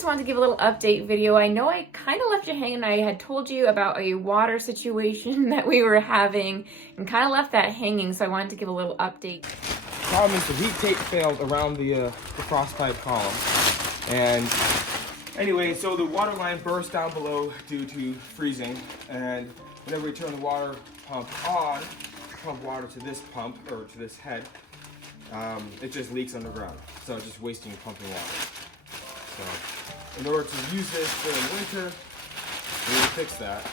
just wanted to give a little update video. I know I kind of left you hanging. I had told you about a water situation that we were having and kind of left that hanging, so I wanted to give a little update. Problem is the heat tape failed around the cross pipe column. And anyway, so the water line burst down below due to freezing. And whenever we turn the water pump on, pump water to this pump, or to this head, it just leaks underground. So it's just wasting pumping water. So in order to use this during winter, we will fix that.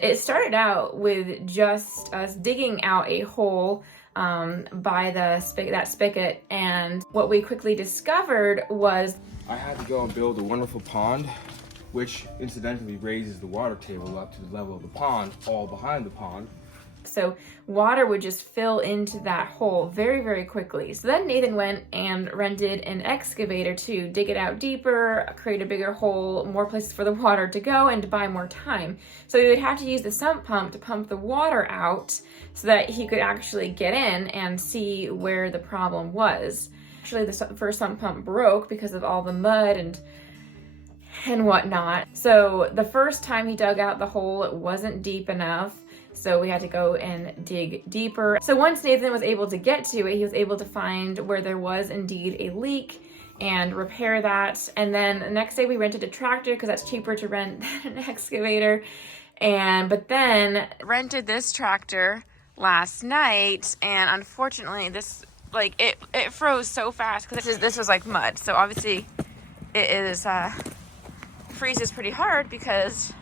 It started out with just us digging out a hole by that spigot, and what we quickly discovered was I had to go and build a wonderful pond, which incidentally raises the water table up to the level of the pond, all behind the pond. So water would just fill into that hole very, very quickly. So then Nathan went and rented an excavator to dig it out deeper, create a bigger hole, more places for the water to go, and to buy more time. So he would have to use the sump pump to pump the water out so that he could actually get in and see where the problem was. Actually, the first sump pump broke because of all the mud and whatnot. So the first time he dug out the hole, it wasn't deep enough. So we had to go and dig deeper. So once Nathan was able to get to it, he was able to find where there was indeed a leak and repair that. And then the next day we rented a tractor because that's cheaper to rent than an excavator. But then rented this tractor last night, and unfortunately this, like, it froze so fast because this was like mud. So obviously it is freezes pretty hard because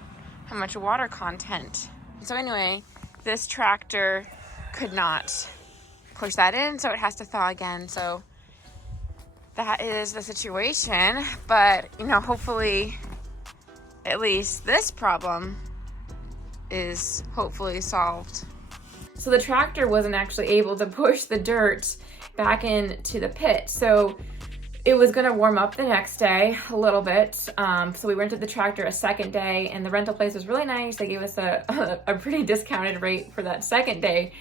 how much water content. So anyway, this tractor could not push that in, so it has to thaw again. So that is the situation. But, you know, hopefully at least this problem is hopefully solved. So the tractor wasn't actually able to push the dirt back into the pit. So it was gonna warm up the next day a little bit. So we rented the tractor a second day, and the rental place was really nice. They gave us a pretty discounted rate for that second day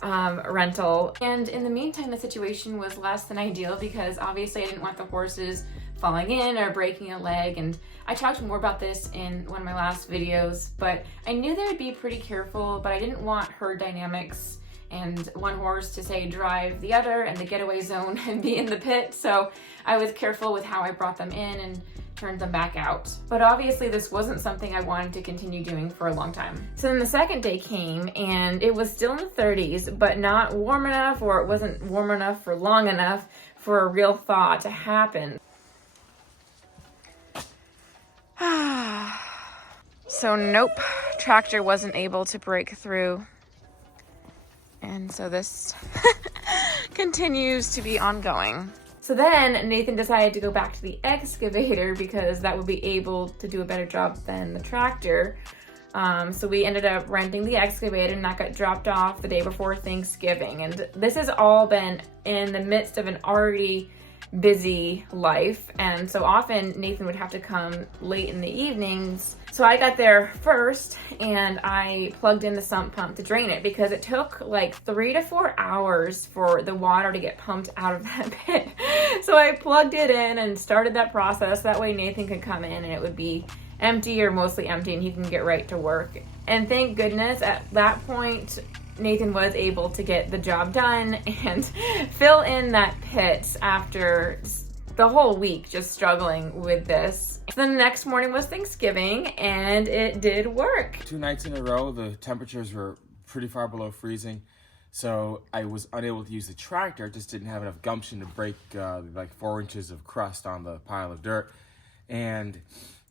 rental. And in the meantime, the situation was less than ideal because obviously I didn't want the horses falling in or breaking a leg. And I talked more about this in one of my last videos, but I knew they would be pretty careful, but I didn't want herd dynamics and one horse to say drive the other and the getaway zone and be in the pit. So I was careful with how I brought them in and turned them back out. But obviously this wasn't something I wanted to continue doing for a long time. So then the second day came and it was still in the 30s, but not warm enough, or it wasn't warm enough for long enough for a real thaw to happen. So nope, tractor wasn't able to break through. And so this continues to be ongoing. So then Nathan decided to go back to the excavator because that would be able to do a better job than the tractor. So we ended up renting the excavator, and that got dropped off the day before Thanksgiving. And this has all been in the midst of an already busy life, and so often Nathan would have to come late in the evenings. So I got there first and I plugged in the sump pump to drain it because it took like 3 to 4 hours for the water to get pumped out of that pit. So I plugged it in and started that process. That way Nathan could come in and it would be empty or mostly empty and he can get right to work. And thank goodness at that point Nathan was able to get the job done and fill in that pit after the whole week just struggling with this. So the next morning was Thanksgiving and it did work. 2 nights in a row, the temperatures were pretty far below freezing. So I was unable to use the tractor. Just didn't have enough gumption to break like 4 inches of crust on the pile of dirt. And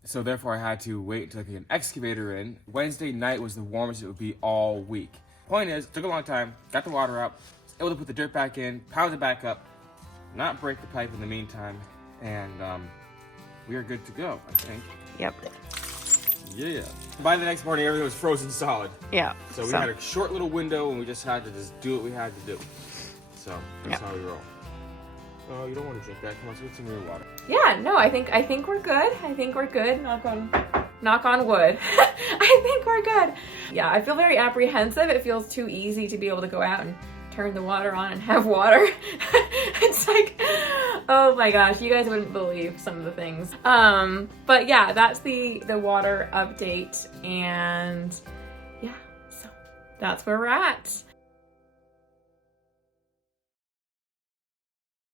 so therefore I had to wait until I could get an excavator in. Wednesday night was the warmest it would be all week. Point is, it took a long time, got the water up, was able to put the dirt back in, pound it back up, not break the pipe in the meantime, and we are good to go, I think. Yep. Yeah. By the next morning, everything was frozen solid. Yeah. So we had a short little window, and we just had to do what we had to do. So that's how we roll. Oh, you don't want to drink that. Come on, let's get some real water. Yeah, no, I think we're good. I think we're good. Knock on wood. I think we're good. Yeah, I feel very apprehensive. It feels too easy to be able to go out and turn the water on and have water. It's like, oh my gosh, you guys wouldn't believe some of the things. But yeah, that's the water update, and yeah, so that's where we're at.